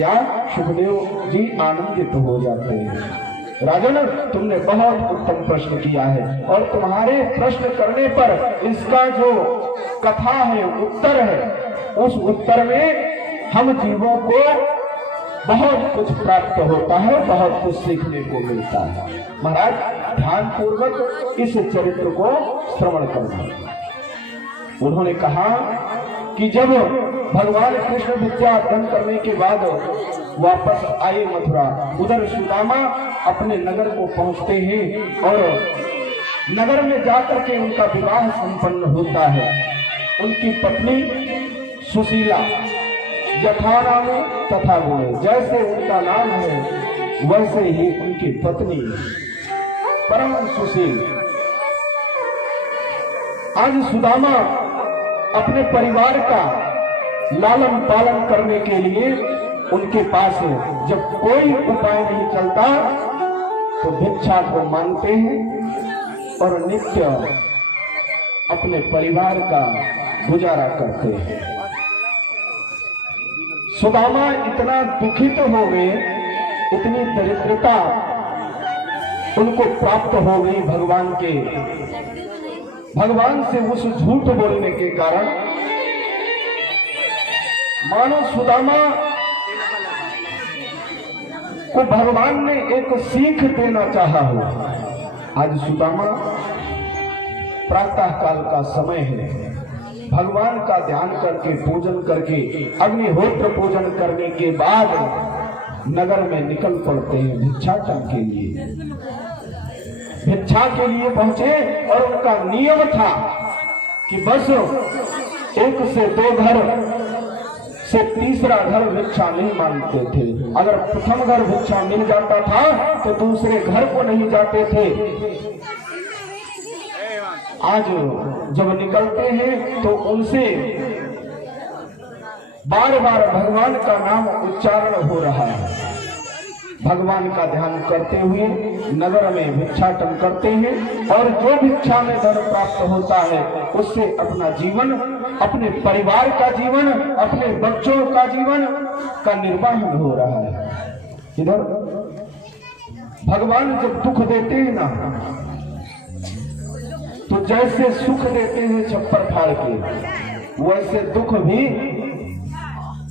क्या सुखदेव जी आनंदित हो जाते हैं। राजन, तुमने बहुत उत्तम प्रश्न किया है और तुम्हारे प्रश्न करने पर इसका जो कथा है, उत्तर है, उस उत्तर में हम जीवों को बहुत कुछ प्राप्त होता है, बहुत कुछ सीखने को मिलता है। महाराज, ध्यान पूर्वक इस चरित्र को श्रवण करना। उन्होंने कहा कि जब भगवान कृष्ण विद्या अध्ययन करने के बाद वापस आए मथुरा, उधर सुदामा अपने नगर को पहुंचते हैं और नगर में जाकर के उनका विवाह संपन्न होता है। उनकी पत्नी सुशीला, यथा नाम तथा गुणे, जैसे उनका नाम है वैसे ही उनकी पत्नी परम सुशील। आज सुदामा अपने परिवार का लालन पालन करने के लिए उनके पास जब कोई उपाय नहीं चलता तो भिक्षा को मांगते हैं और नित्य अपने परिवार का गुजारा करते हैं। सुदामा इतना दुखित हो गए, इतनी दरिद्रता उनको प्राप्त हो गई भगवान से उस झूठ बोलने के कारण। मानो सुदामा को भगवान ने एक सीख देना चाहा हो। आज सुदामा प्रातः काल का समय है, भगवान का ध्यान करके पूजन करके अग्निहोत्र पूजन करने के बाद नगर में निकल पड़ते हैं भिक्षाटन के लिए। भिक्षा के लिए पहुंचे और उनका नियम था कि बस 1 से 2 घर से तीसरा घर भिक्षा नहीं मांगते थे। अगर प्रथम घर भिक्षा मिल जाता था तो दूसरे घर को नहीं जाते थे। आज जब निकलते हैं तो उनसे बार बार भगवान का नाम उच्चारण हो रहा है। भगवान का ध्यान करते हुए नगर में भिक्षाटन करते हैं और जो भिक्षा में धन प्राप्त होता है उससे अपना जीवन, अपने परिवार का जीवन, अपने बच्चों का जीवन का निर्वाह हो रहा है। इधर भगवान जब दुख देते हैं ना, तो जैसे सुख देते हैं छप्पर फाड़ के, वैसे दुख भी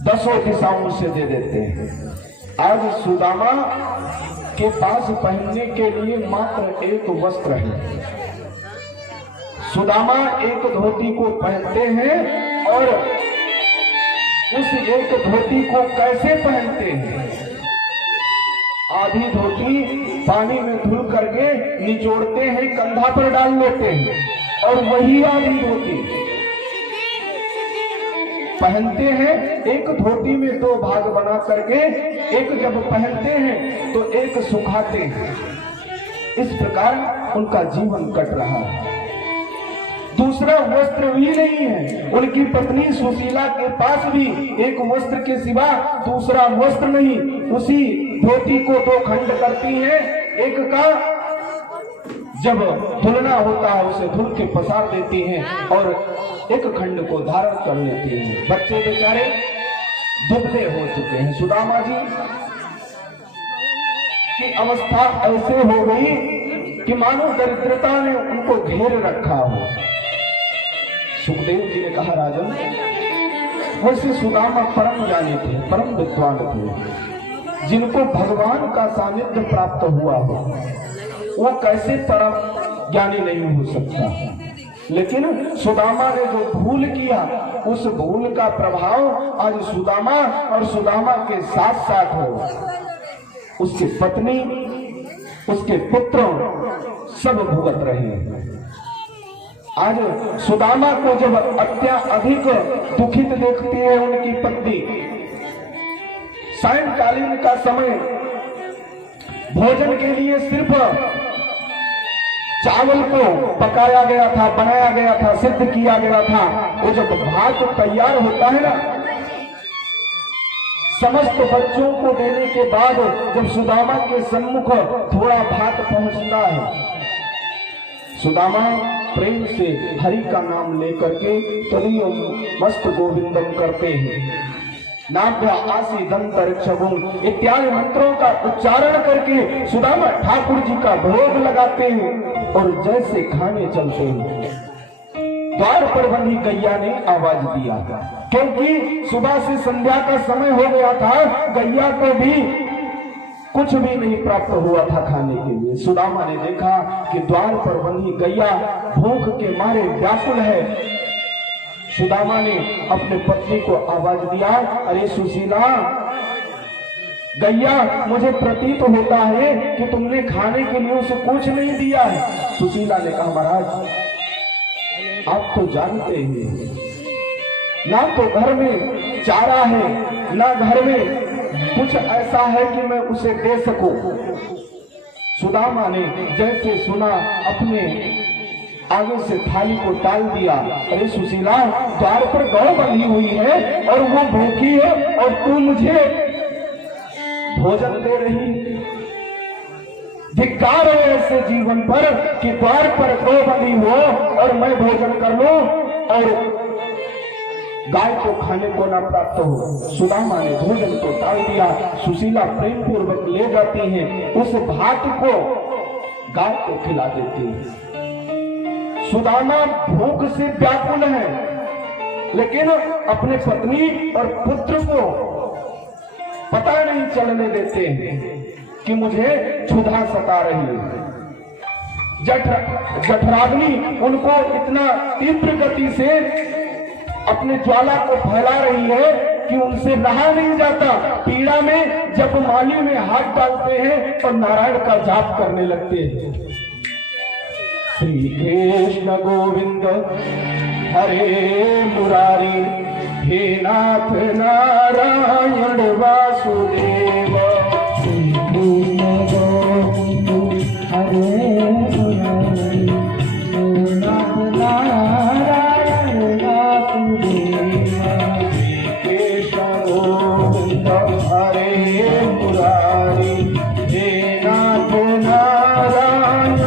10 दिशाओं से दे देते हैं। आज सुदामा के पास पहनने के लिए मात्र एक वस्त्र है। सुदामा एक धोती को पहनते हैं और उस एक धोती को कैसे पहनते हैं? आधी धोती पानी में धुल करके निचोड़ते हैं, कंधा पर डाल लेते हैं और वही आधी धोती पहनते हैं। एक धोती में 2 भाग बना करके एक जब पहनते हैं तो एक सुखाते हैं। इस प्रकार उनका जीवन कट रहा है। दूसरा वस्त्र भी नहीं है। उनकी पत्नी सुशीला के पास भी एक वस्त्र के सिवा दूसरा वस्त्र नहीं। उसी धोती को 2 खंड करती है। एक का जब धुलना होता है उसे धुल के पसार देती हैं और एक खंड को धारण कर लेती हैं। बच्चे बेचारे दुबले हो चुके हैं। सुदामा जी की अवस्था ऐसे हो गई कि मानो दरिद्रता ने उनको घेर रखा हो। सुखदेव जी ने कहा, राजन, वैसे सुदामा परम ज्ञानी थे, परम विद्वान थे, जिनको भगवान का सानिध्य प्राप्त हुआ हो, वो कैसे परम ज्ञानी नहीं हो सकता। लेकिन सुदामा ने जो भूल किया, उस भूल का प्रभाव आज सुदामा और सुदामा के साथ साथ हो उसकी पत्नी, उसके पुत्र सब भुगत रहे हैं। आज सुदामा को जब अत्यधिक दुखित देखती है उनकी पत्नी, सायंकालीन का समय भोजन के लिए सिर्फ चावल को पकाया गया था, बनाया गया था, सिद्ध किया गया था। वो जब भात तैयार होता है ना, समस्त बच्चों को देने के बाद जब सुदामा के सम्मुख थोड़ा भात पहुंचता है, सुदामा प्रेम से हरि का नाम लेकर के तदीय मस्त गोविंदम करते हैं। नाभ्या आसी दंत ऋक्षगुण इत्यादि मंत्रों का उच्चारण करके सुदामा ठाकुर जी का भोग लगाते हैं और जैसे खाने चलते हैं, द्वार पर बंधी गैया ने आवाज दिया, क्योंकि सुबह से संध्या का समय हो गया था, गैया को भी कुछ भी नहीं प्राप्त हुआ था खाने के लिए। सुदामा ने देखा कि द्वार पर बंधी गैया भूख के मारे व्याकुल है। सुदामा ने अपने पत्नी को आवाज दिया, अरे सुशीला, गैया मुझे प्रतीत होता है कि तुमने खाने के लिए उसे कुछ नहीं दिया है। सुशीला ने कहा, महाराज आप तो जानते हैं, ना तो घर में चारा है, ना घर में कुछ ऐसा है कि मैं उसे दे सकूं। सुदामा ने जैसे सुना अपने आगे से थाली को टाल दिया, अरे सुशीला, द्वार पर गौ बंधी हुई है और वो भूखी है और तू मुझे भोजन दे रही। धिक्कार है ऐसे जीवन पर कि द्वार पर गौ बंधी हो और मैं भोजन कर लूं और गाय को खाने को ना प्राप्त हो। सुदामा ने भोजन को टाल दिया। सुशीला प्रेम पूर्वक ले जाती है, उस भात को गाय को खिला देती है। सुदामा भूख से व्याकुल है, लेकिन अपने पत्नी और पुत्र को पता नहीं चलने देते हैं कि मुझे क्षुधा सता रही है। जठराग्नि उनको इतना तीव्र गति से अपने ज्वाला को फैला रही है कि उनसे रहा नहीं जाता। पीड़ा में जब माली में हाथ डालते हैं तो नारायण का जाप करने लगते हैं। श्री कृष्ण गोविंद हरे मुरारी, हे नाथ नारायण वासुदेव। श्री कृष्ण गोविंद हरे मुरारी, हे नाथ नारायण वासुदेव। श्री कृष्ण गोविंद हरे मुरारी, हे नाथ नारायण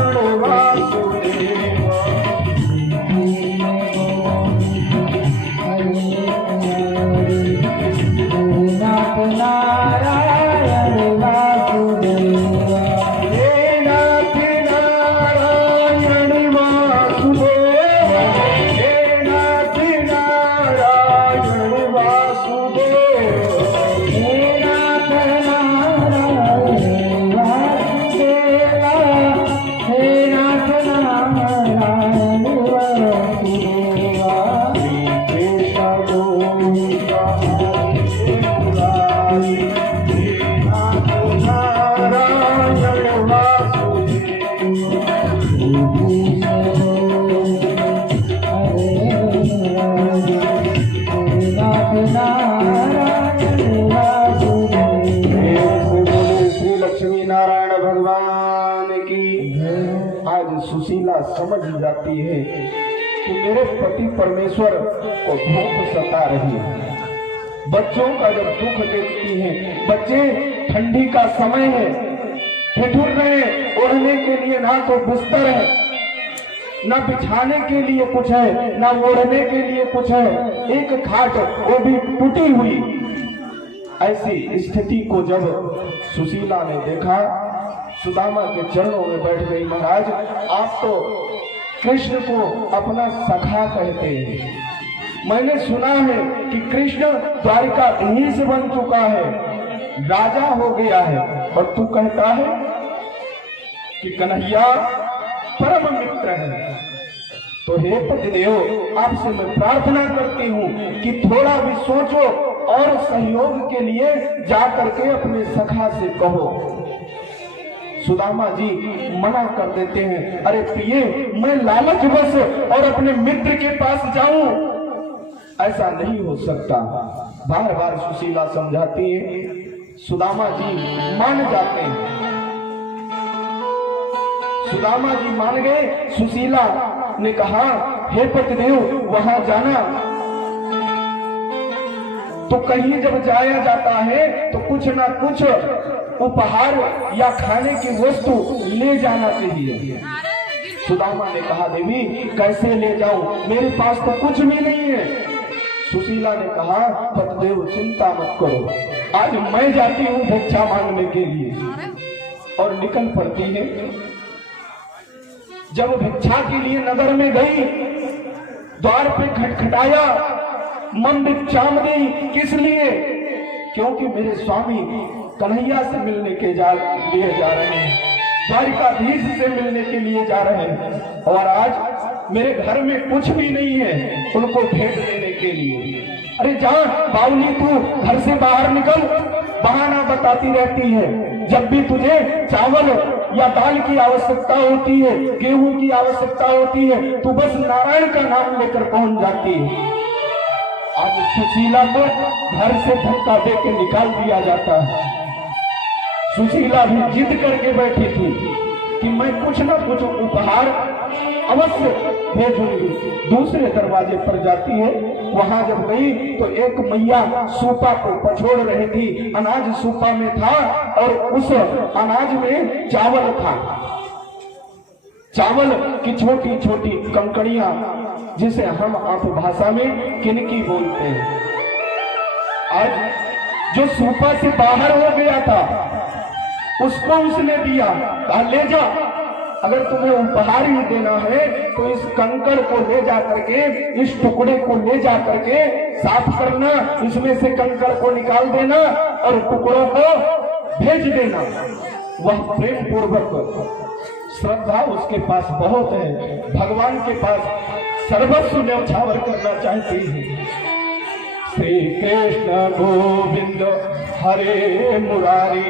सुशीला समझ जाती है कि मेरे पति परमेश्वर को भूख सता रही है। बच्चों का जब दुख देखती है, बच्चे ठंडी का समय है, ठिठुर रहे, ओढ़ने के लिए ना तो बिस्तर है, ना बिछाने के लिए कुछ है, ना ओढ़ने के लिए कुछ है, एक खाट वो भी टूटी हुई। ऐसी स्थिति को जब सुशीला ने देखा, सुदामा के चरणों में बैठ गई। महाराज, आप तो कृष्ण को अपना सखा कहते हैं। मैंने सुना है कि कृष्ण द्वारिकाधीश बन चुका है, राजा हो गया है, और तू कहता है कि कन्हैया परम मित्र है। तो हे पतिदेव, आपसे मैं प्रार्थना करती हूँ कि थोड़ा भी सोचो और सहयोग के लिए जा करके अपने सखा से कहो। सुदामा जी मना कर देते हैं, अरे प्रिय, मैं लालच बस और अपने मित्र के पास जाऊं, ऐसा नहीं हो सकता। बार बार सुशीला समझाती है, सुदामा जी मान जाते हैं। सुदामा जी मान गए। सुशीला ने कहा, हे पतिदेव, वहां जाना तो कहीं जब जाया जाता है तो कुछ ना कुछ उपहार या खाने की वस्तु ले जाना चाहिए। सुदामा ने कहा, देवी कैसे ले जाऊं, मेरे पास तो कुछ भी नहीं है। सुशीला ने कहा, पतिदेव चिंता मत करो, आज मैं जाती हूँ भिक्षा मांगने के लिए। और निकल पड़ती है। जब भिक्षा के लिए नगर में गई, द्वार पे खटखटाया, मन भिक्षाम दी, किस लिए? क्योंकि मेरे स्वामी कन्हैया से मिलने के लिए जा रहे हैं, द्वारिकाधीश से मिलने के लिए जा रहे हैं, और आज मेरे घर में कुछ भी नहीं है उनको भेंट देने के लिए। अरे जा बावली, तू घर से बाहर निकल, बहाना बताती रहती है। जब भी तुझे चावल या दाल की आवश्यकता होती है, गेहूं की आवश्यकता होती है, तू बस नारायण का नाम लेकर पहुंच जाती है। आज सुशीला को घर से धक्का दे के निकाल दिया जाता है। सुशीला भी जिद करके बैठी थी कि मैं कुछ ना कुछ उपहार अवश्य भेजूंगी। दूसरे दरवाजे पर जाती है, वहां जब गई तो एक मैया सूपा को पछोड़ रही थी। अनाज सूपा में था और उस अनाज में चावल था। चावल की छोटी छोटी कंकड़ियां, जिसे हम आप भाषा में किनकी बोलते हैं। आज जो सूपा से बाहर हो गया था उसको उसने दिया, कहा ले जा, अगर तुम्हें उपहार ही देना है तो इस कंकड़ को ले जा करके, इस टुकड़े को ले जा करके साफ करना, इसमें से कंकड़ को निकाल देना और टुकड़ों को भेज देना। वह प्रेम पूर्वक, श्रद्धा उसके पास बहुत है, भगवान के पास सर्वस्व न्यौछावर करना चाहती है। श्री कृष्ण गोविंद हरे मुरारी,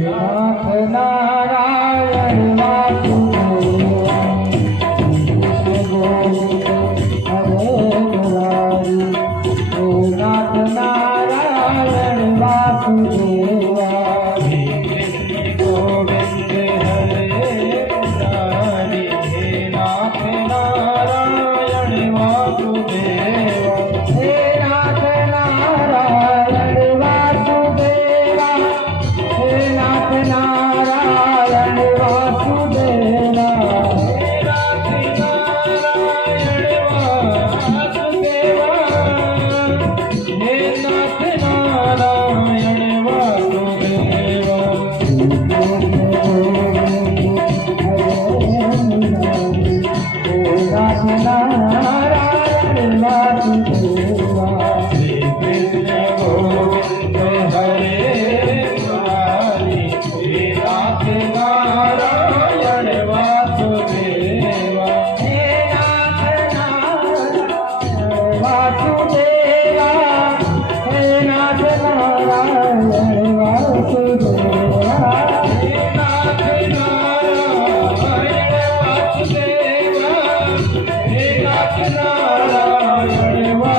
नाथ नारायण वासुदेव, गोविंद हरे मुरारी, हे नाथ नारायण वासुदेव, गोविंद हरे मुरारी, हे नाथ नारायण वासुदेव, हे नाथ नारायण वासुदेव, हे नाथ नारायण वासुदेव, हे नाथ नारायण वासुदेव, हे नाथ नारायण वासुदेव, हे नाथ नारायण वासुदेव, श्री कृष्ण गोविंद हरे मुरारी, हे नाथ नारायण वासुदेव, हे नाथ नारायण वासुदेव, हे नाथ नारायण वासुदेव, हे नाथ नारायण वासुदेव, हे नाथ नारायण वासुदेव, हे नाथ नारायण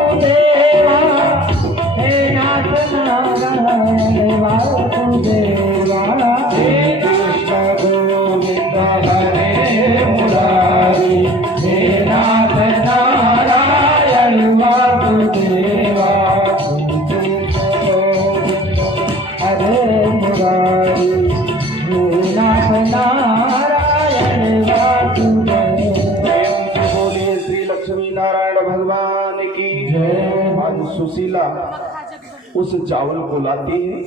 वासुदेव, हे नाथ नारायण वासुदेव, हे कृष्ण गोविंद हरे मुरारी, हे नाथ नारायण वासुदेव, हरे मुरारी, हे नाथ नारायण वासुदेव। बोलिए श्री लक्ष्मी नारायण भगवान की जय। आज सुशीला उस चावल को लाती है,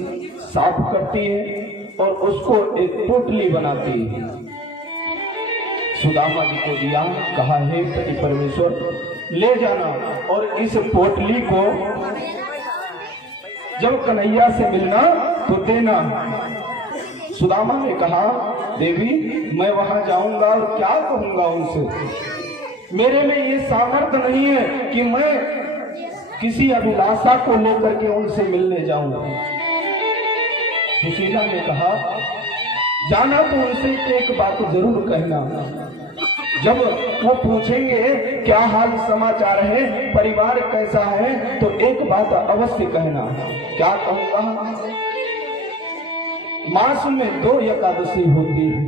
साफ करती है और उसको एक पोटली बनाती है। सुदामा जी को दिया, कहा हे पति परमेश्वर ले जाना और इस पोटली को जब कन्हैया से मिलना तो देना। सुदामा ने कहा, देवी मैं वहां जाऊंगा और क्या कहूंगा उनसे, मेरे में ये सामर्थ्य नहीं है कि मैं किसी अभिलाषा को लेकर के उनसे मिलने जाऊंगा। सुशीला ने कहा, जाना तो उनसे एक बात जरूर कहना, जब वो पूछेंगे क्या हाल समाचार है, परिवार कैसा है, तो एक बात अवश्य कहना। क्या कहूंगा? मास में 2 एकादशी होती है,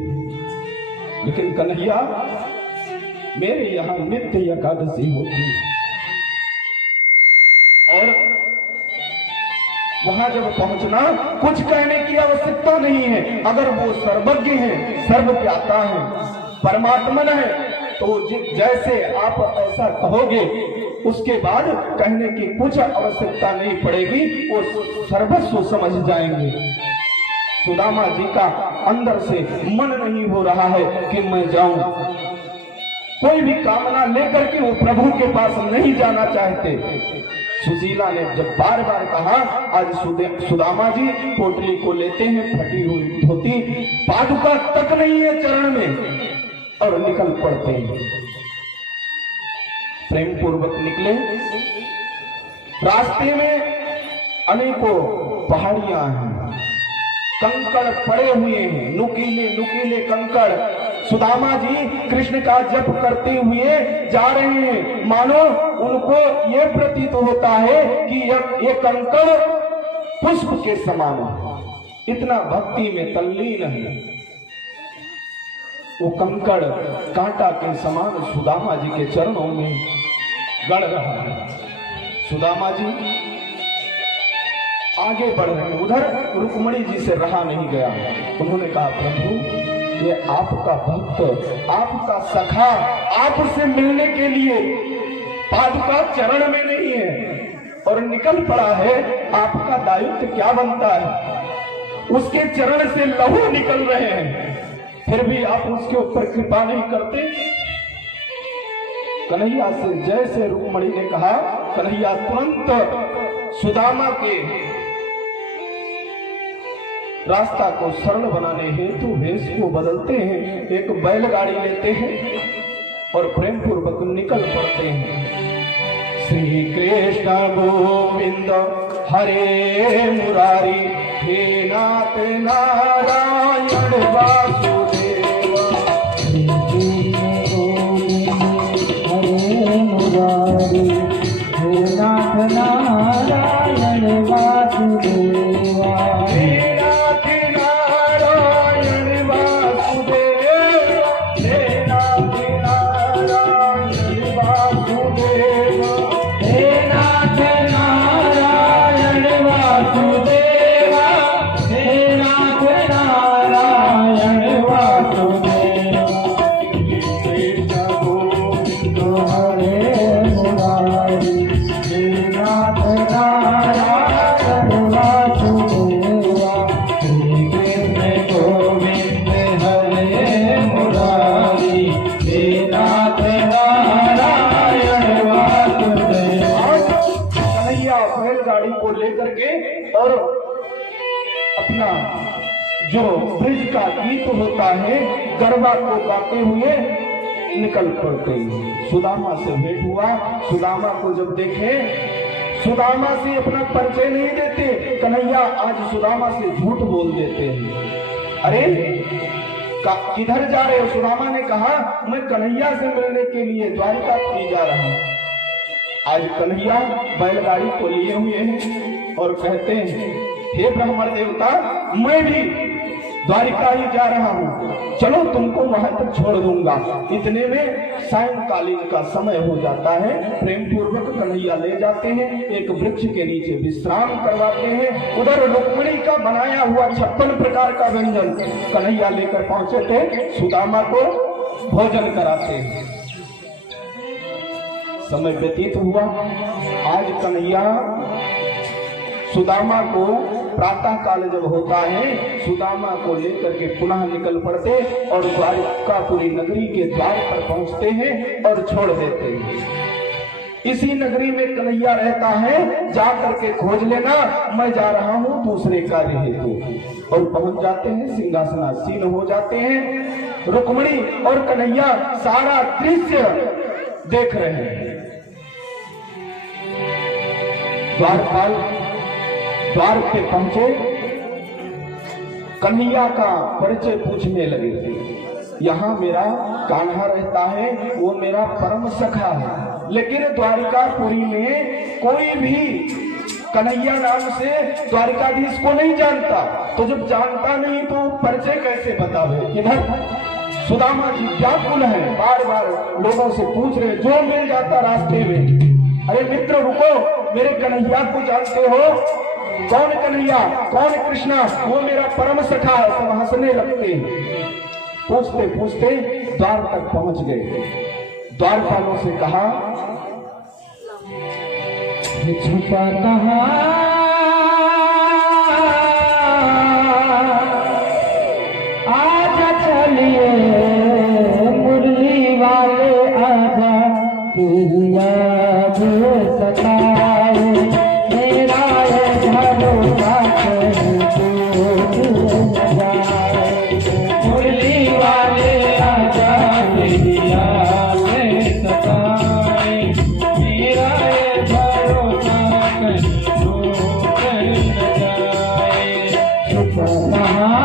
लेकिन कन्हैया मेरे यहाँ नित्य एकादशी होती है। और वहां जब पहुंचना, कुछ कहने की आवश्यकता नहीं है। अगर वो सर्वज्ञ है, सर्वज्ञाता है, परमात्मन है, तो जैसे आप ऐसा कहोगे उसके बाद कहने की कुछ आवश्यकता नहीं पड़ेगी, वो सर्वस्व समझ जाएंगे। सुदामा जी का अंदर से मन नहीं हो रहा है कि मैं जाऊं, कोई भी कामना लेकर के वो प्रभु के पास नहीं जाना चाहते। सुशीला ने जब बार बार कहा, आज सुदामा जी पोटली को लेते हैं, फटी हुई धोती, पादुका तक नहीं है चरण में, और निकल पड़ते हैं। प्रेम पूर्वक निकले। रास्ते में अनेकों पहाड़ियां हैं, कंकड़ पड़े हुए हैं, नुकीले नुकीले कंकड़। सुदामा जी कृष्ण का जप करते हुए जा रहे हैं, मानो उनको ये प्रतीत होता है कि ये कंकड़ पुष्प के समान है, इतना भक्ति में तल्लीन है। वो कंकड़ कांटा के समान सुदामा जी के चरणों में गड़ रहा है। सुदामा जी आगे बढ़ रहे हैं, उधर रुक्मणी जी से रहा नहीं गया। उन्होंने कहा, प्रभु ये आपका भक्त, आपका सखा आपसे मिलने के लिए पादुका चरण में नहीं है और निकल पड़ा है, आपका दायित्व क्या बनता है? उसके चरण से लहू निकल रहे हैं, फिर भी आप उसके ऊपर कृपा नहीं करते। कन्हैया से जैसे रुक्मणी ने कहा, कन्हैया तुरंत सुदामा के रास्ता को सरल बनाने हेतु वेश को बदलते हैं, एक बैलगाड़ी लेते हैं और प्रेम पूर्वक निकल पड़ते हैं। श्री कृष्ण गोविंद हरे मुरारी, हे नाथ नारायण वासुदेव। श्री कृष्ण गोविंद हरे मुरारी, हे नाथ नारायण वासुदेवा। और अपना जो ब्रिज का गीत होता है, गरबा को गाते हुए निकल पड़ते हैं। सुदामा से भेंट हुआ। सुदामा को जब देखे, सुदामा से अपना परिचय नहीं देते। कन्हैया आज सुदामा से झूठ बोल देते हैं। अरे किधर जा रहे हो? सुदामा ने कहा, मैं कन्हैया से मिलने के लिए द्वारिकापुरी जा रहा हूं। आज कन्हैया बैलगाड़ी को लिए हुए हैं और कहते हैं, हे ब्राह्मण देवता, मैं भी द्वारिका ही जा रहा हूँ, चलो तुमको वहां तक छोड़ दूंगा। इतने में सायंकालीन का समय हो जाता है। प्रेम पूर्वक कन्हैया ले जाते हैं, एक वृक्ष के नीचे विश्राम करवाते हैं। उधर रुक्मिणी का बनाया हुआ 56 प्रकार का व्यंजन कन्हैया लेकर पहुंचे थे, सुदामा को भोजन कराते हैं। समय व्यतीत हुआ। आज कन्हैया सुदामा को प्रातः काल जब होता है, सुदामा को लेकर के पुनः निकल पड़ते और द्वारिकापुरी नगरी के द्वार पर पहुंचते हैं और छोड़ देते हैं। इसी नगरी में कन्हैया रहता है, जा करके खोज लेना, मैं जा रहा हूं दूसरे कार्य हेतु। और पहुंच जाते हैं, सिंहासनासीन हो जाते हैं। रुक्मिणी और कन्हैया सारा दृश्य देख रहे हैं। द्वारपाल द्वार पे पहुंचे, कन्हैया का परिचय पूछने लगे। यहाँ मेरा कान्हा रहता है, वो मेरा परम सखा है, लेकिन द्वारिकापुरी में कोई भी कन्हैया नाम से द्वारिकाधीश को नहीं जानता। तो जब जानता नहीं तो परिचय कैसे बतावे? इधर सुदामा जी व्याकुल है, बार बार लोगों से पूछ रहे, जो मिल जाता रास्ते में। अरे मित्र रुको, मेरे कन्हैया को जानते हो? कौन कन्हैया, कौन कृष्णा? वो मेरा परम सखा है। सब हंसने लगते हैं। पूछते पूछते द्वार तक पहुंच गए। द्वारपालों से कहा, छुपा कहाँ आजा चलिए मुरली वाले आजा तेरी याद सताए मेरा ये भरोसा कहीं टूट न जाए मुरली वाले आजा तेरी याद सताए मेरा ये भरोसा कहीं टूट न जाए छुपा कहाँ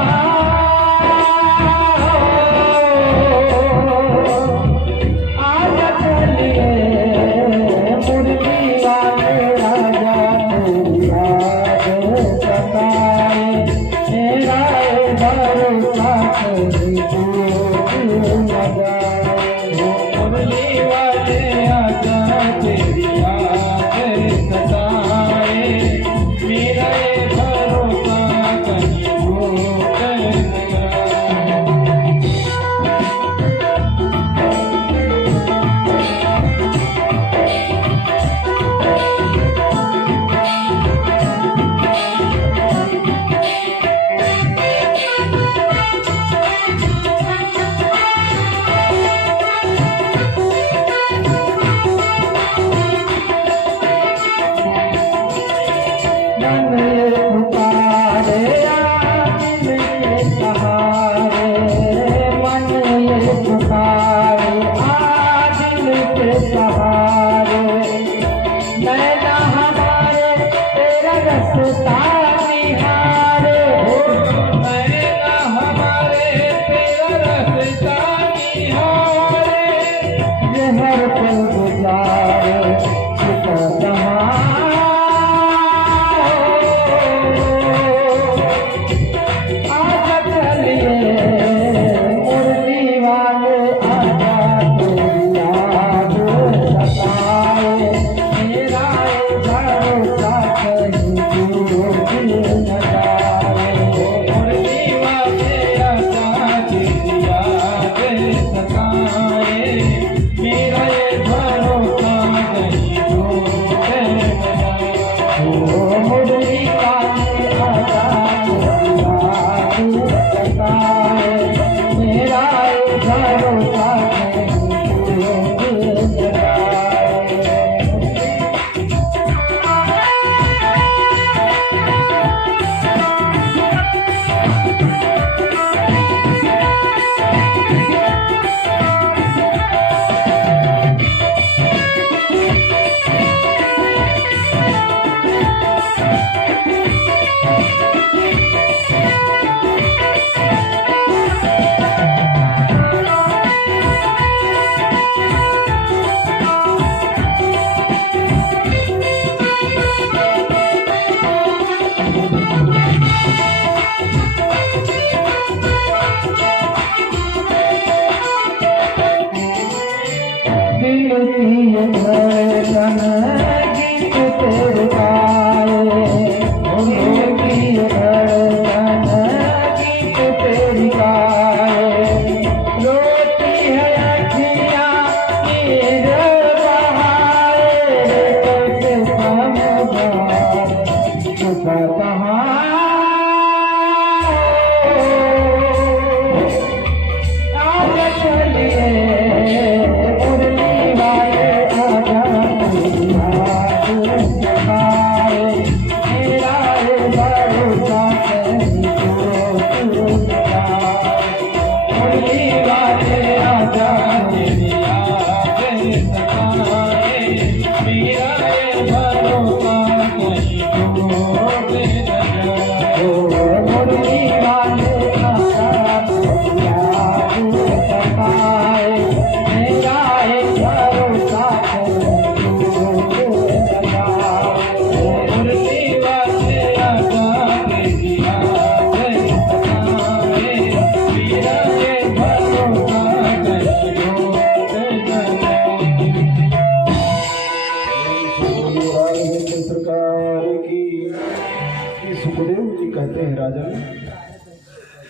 सुखदेव जी कहते हैं, राजन,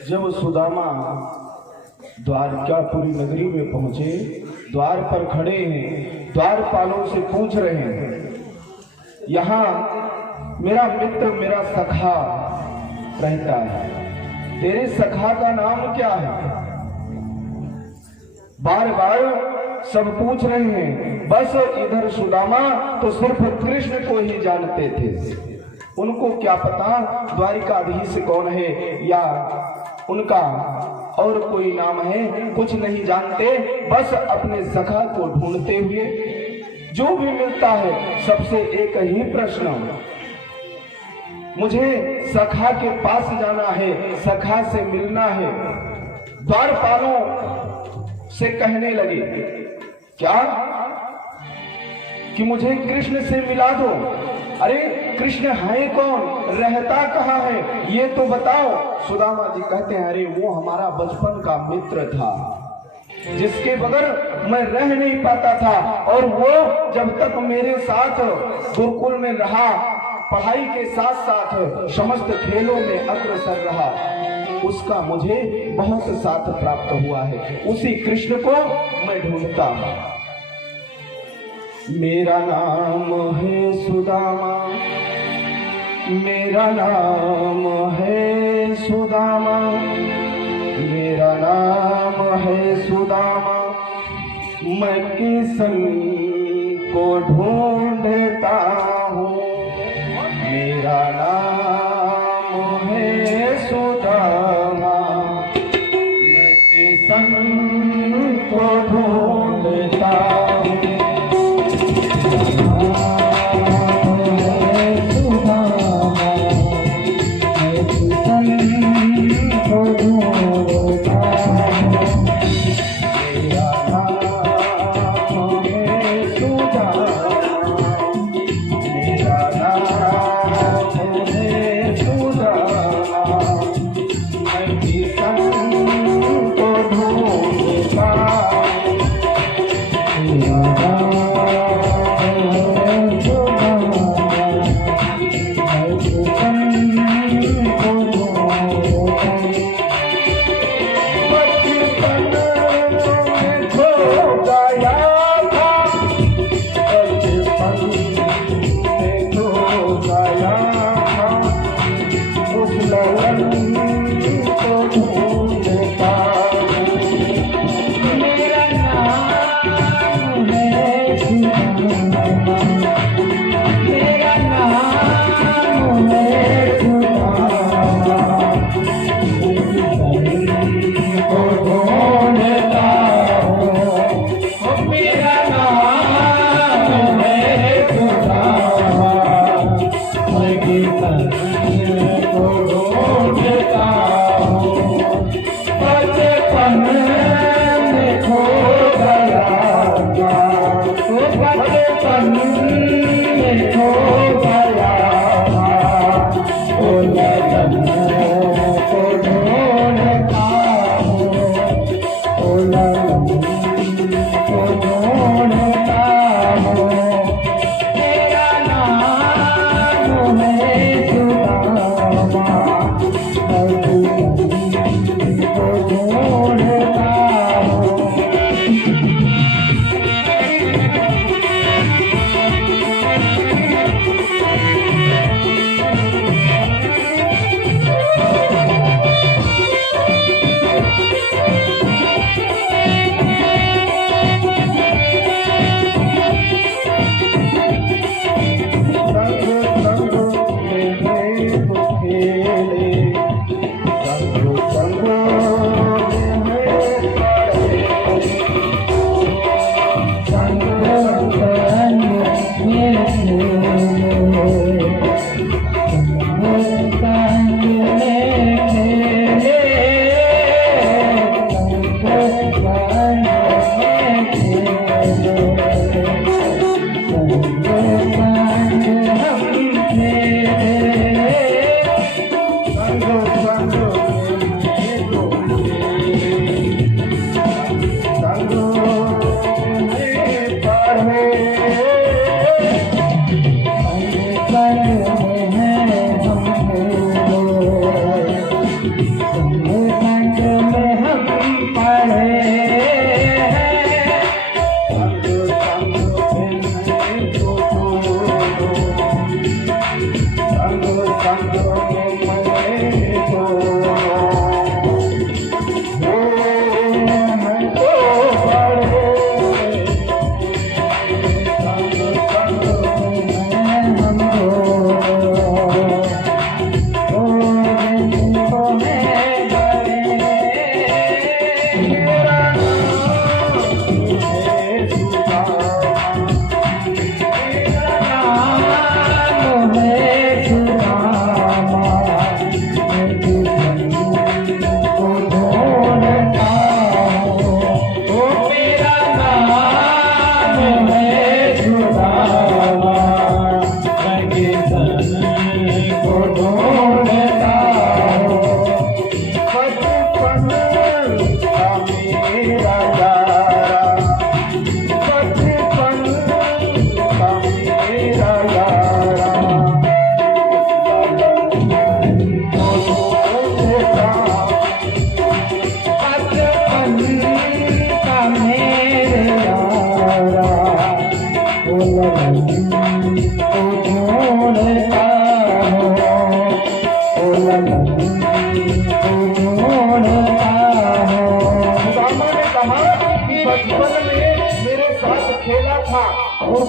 जब सुदामा द्वारकापुरी नगरी में पहुंचे, द्वार पर खड़े हैं, द्वारपालों से पूछ रहे हैं, यहाँ मेरा मित्र, मेरा सखा रहता है, तेरे सखा का नाम क्या है? बार बार सब पूछ रहे हैं। बस इधर सुदामा तो सिर्फ कृष्ण को ही जानते थे, उनको क्या पता द्वारिकाधीश कौन है या उनका और कोई नाम है, कुछ नहीं जानते। बस अपने सखा को ढूंढते हुए जो भी मिलता है सबसे एक ही प्रश्न, मुझे सखा के पास जाना है, सखा से मिलना है। द्वारपालों से कहने लगे, क्या कि मुझे कृष्ण से मिला दो। अरे कृष्ण है कौन, रहता कहाँ है, ये तो बताओ। सुदामा जी कहते हैं, अरे वो हमारा बचपन का मित्र था, जिसके बगैर मैं रह नहीं पाता था, और वो जब तक मेरे साथ गुरुकुल में रहा, पढ़ाई के साथ साथ समस्त खेलों में अग्रसर रहा, उसका मुझे बहुत साथ प्राप्त हुआ है। उसी कृष्ण को मैं ढूंढता हूं। मेरा नाम है सुदामा, मेरा नाम है सुदामा, मेरा नाम है सुदामा, मैं किसन को ढूंढता हूँ। मेरा नाम है सुदामा, मैं किसन को ढूंढता हूँ।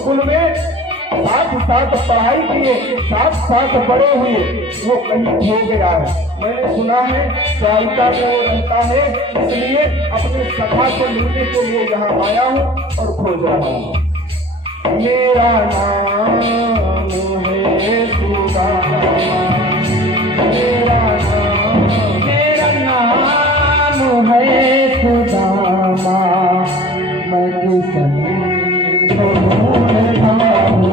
गुरुकुल में साथ साथ पढ़ाई किए, साथ साथ बड़े हुए, वो कहीं खो गया है। मैंने सुना है द्वारिका में वो रहता है, इसलिए अपने सखा को मिलने के लिए यहाँ आया हूँ और खोज रहा हूँ। मेरा नाम है सुदामा, मेरा नाम है सुदामा, मैं किसन को ढूंढता हूँ।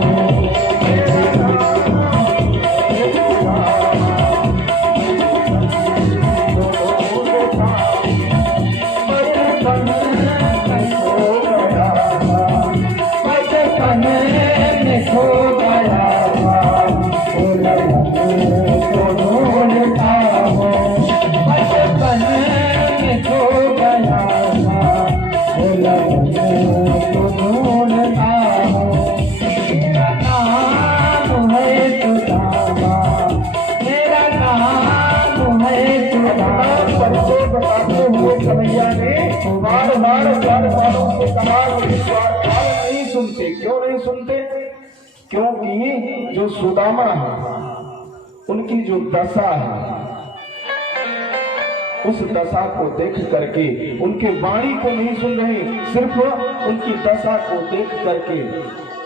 बार बार द्वारपालों से कहा कि द्वारपाल नहीं सुनते। क्यों नहीं सुनते? क्योंकि जो सुदामा है, उनकी जो दशा है, उस दशा को देख करके उनके वाणी को नहीं सुन रहे, सिर्फ उनकी दशा को देख करके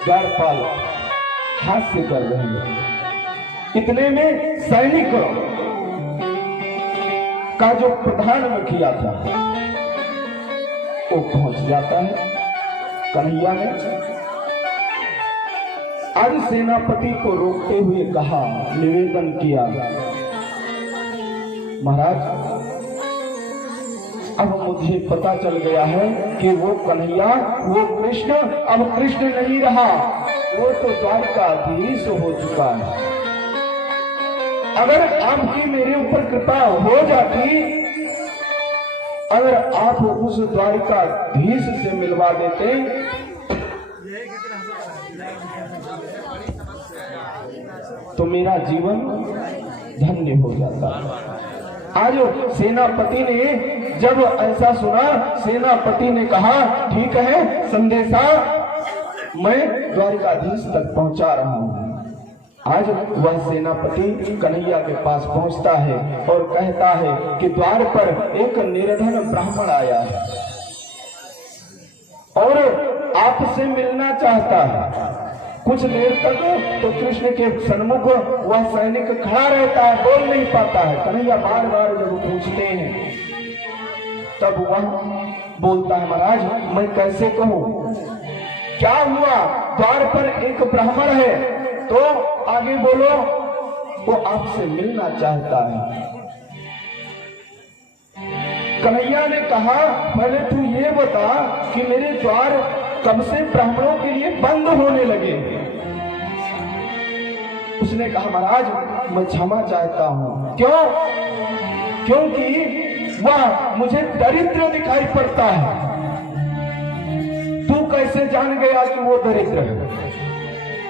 द्वारपाल हास्य कर रहे हैं। इतने में सैनिक का जो प्रधान मुखिया था वो पहुंच जाता है। कन्हैया ने आज सेनापति को रोकते हुए कहा, निवेदन किया, महाराज अब मुझे पता चल गया है कि वो कन्हैया, वो कृष्ण अब कृष्ण नहीं रहा, वो तो द्वारकाधीश हो चुका है। अगर आपकी मेरे ऊपर कृपा हो जाती, अगर आप उस द्वारिकाधीश से मिलवा देते तो मेरा जीवन धन्य हो जाता। आज सेनापति ने जब ऐसा सुना, सेनापति ने कहा, ठीक है, संदेशा मैं द्वारिकाधीश तक पहुंचा रहा हूं। आज वह सेनापति कन्हैया के पास पहुंचता है और कहता है कि द्वार पर एक निर्धन ब्राह्मण आया है और आपसे मिलना चाहता है। कुछ देर तक तो कृष्ण के सन्मुख वह सैनिक खड़ा रहता है, बोल नहीं पाता है। कन्हैया बार बार जब पूछते हैं तब वह बोलता है, महाराज मैं कैसे कहूं, क्या हुआ? द्वार पर एक ब्राह्मण है, तो आगे बोलो, वो आपसे मिलना चाहता है। कन्हैया ने कहा, पहले तू ये बता कि मेरे द्वार कब से ब्राह्मणों के लिए बंद होने लगे? उसने कहा, महाराज मैं क्षमा चाहता हूं। क्यों? क्योंकि वह मुझे दरिद्र दिखाई पड़ता है। तू कैसे जान गया कि वो दरिद्र है?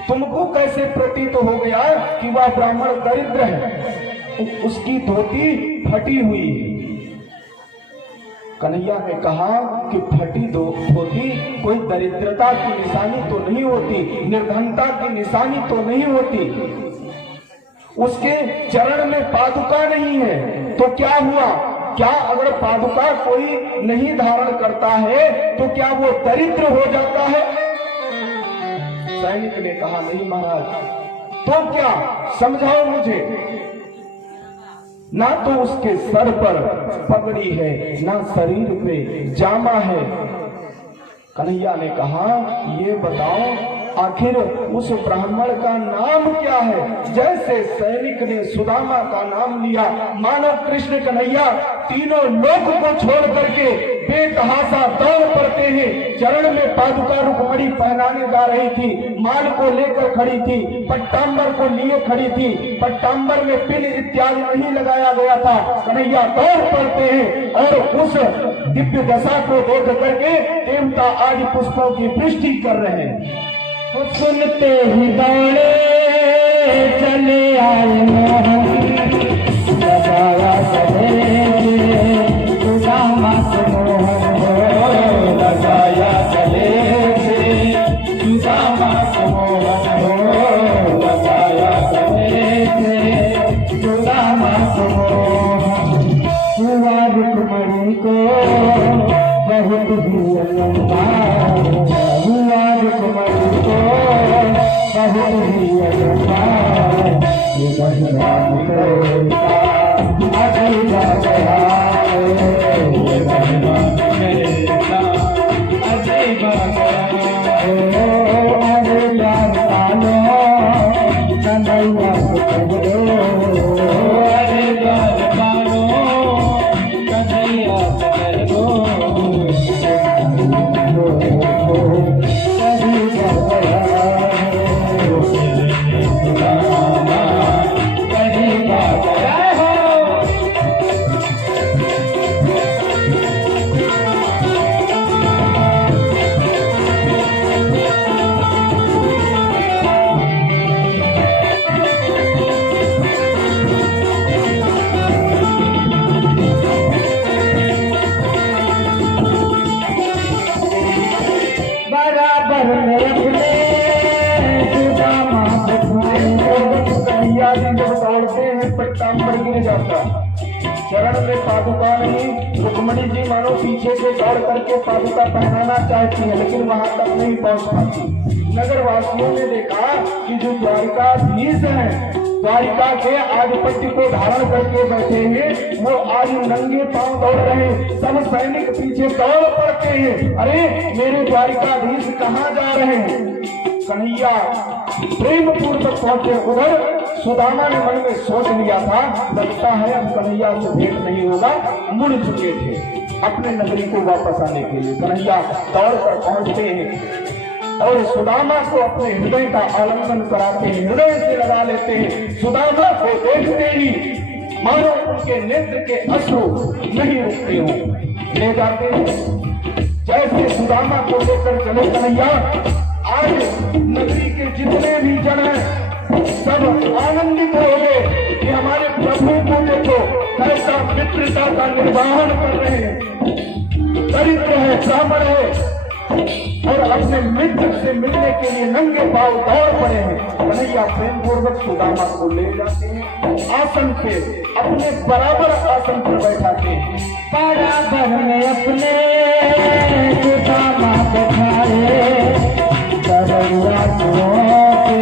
तुमको कैसे प्रतीत हो गया कि वह ब्राह्मण दरिद्र है? उसकी धोती फटी हुई है। कन्हैया ने कहा कि फटी धोती कोई दरिद्रता की निशानी तो नहीं होती, निर्धनता की निशानी तो नहीं होती। उसके चरण में पादुका नहीं है, तो क्या हुआ? क्या अगर पादुका कोई नहीं धारण करता है तो क्या वो दरिद्र हो जाता है? सैनिक ने कहा, नहीं महाराज। तो क्या? समझाओ मुझे। ना तो उसके सर पर पगड़ी है, ना शरीर पे जामा है। कन्हैया ने कहा, ये बताओ आखिर उस ब्राह्मण का नाम क्या है? जैसे सैनिक ने सुदामा का नाम लिया, मानव कृष्ण कन्हैया तीनों लोक को छोड़ करके बेतहासा दौड़ पड़ते हैं। चरण में पादुका रुक्मणी पहनाने जा रही थी, माल को लेकर खड़ी थी, पट्टांबर को लिए खड़ी थी, पट्टांबर में पिन इत्यादि नहीं लगाया गया था। कन्हैया दौड़ पड़ते हैं और उस दिव्य दशा को देख करके देवता आदि पुष्पों की वृष्टि कर रहे हैं। सुनते ही दौड़े चले आए मोहन, लगाया चले सुदामा से मोहन, लगाया चले सुदामा ही अलंकार हुआ रुक्मणी को बहुत ही अलंकार ये भगवान करेगा अजीबा गया ये भगवान करेगा अजीबा गया अरे प्यार पालो कन्हैया को कहो अरे प्यार पालो कन्हैया को चरण में पादुका नहीं। रुक्मणी जी मानो पीछे से दौड़ करके पादुका पहनाना चाहती है, लेकिन वहां तक नहीं पहुंच पाती। नगर वासियों ने देखा कि जो द्वारिकाधीश हैं, द्वारिका के आधिपत्य को धारण करके बैठे हैं, वो आज नंगे पांव दौड़ रहे हैं। सब सैनिक पीछे दौड़ पड़ते हैं। अरे मेरे द्वारिकाधीश कहाँ जा रहे हैं? कन्हैया प्रेम पूर्वक पहुंचे। उधर सुदामा ने मन में सोच लिया था, लगता है अब कन्हैया से भेंट नहीं होगा। मुड़ चुके थे अपने नगरी को वापस आने के लिए। कन्हैया दौड़ कर पहुंचते हैं और सुदामा को अपने हृदय का आलिंगन कराते हैं, हृदय से लगा लेते हैं। सुदामा को देखते ही मानो उनके नेत्र के अश्रु नहीं रुकते हो, ले जाते हैं। जैसे सुदामा को लेकर चले कन्हैया, आज नगरी के जितने भी जन हैं सब आनंदित हो गए कि हमारे प्रभु को देखो कैसा मित्रता का निर्वाहन कर रहे हैं। दरिद्र है, ब्राह्मण है और अपने मित्र से मिलने के लिए नंगे पांव दौड़ पड़े हैं। कन्हैया प्रेम पूर्वक सुदामा को ले जाते हैं, आसन पे अपने बराबर आसन पर बैठाते हैं। बराबर में अपने सुदामा बैठाए, दरबार के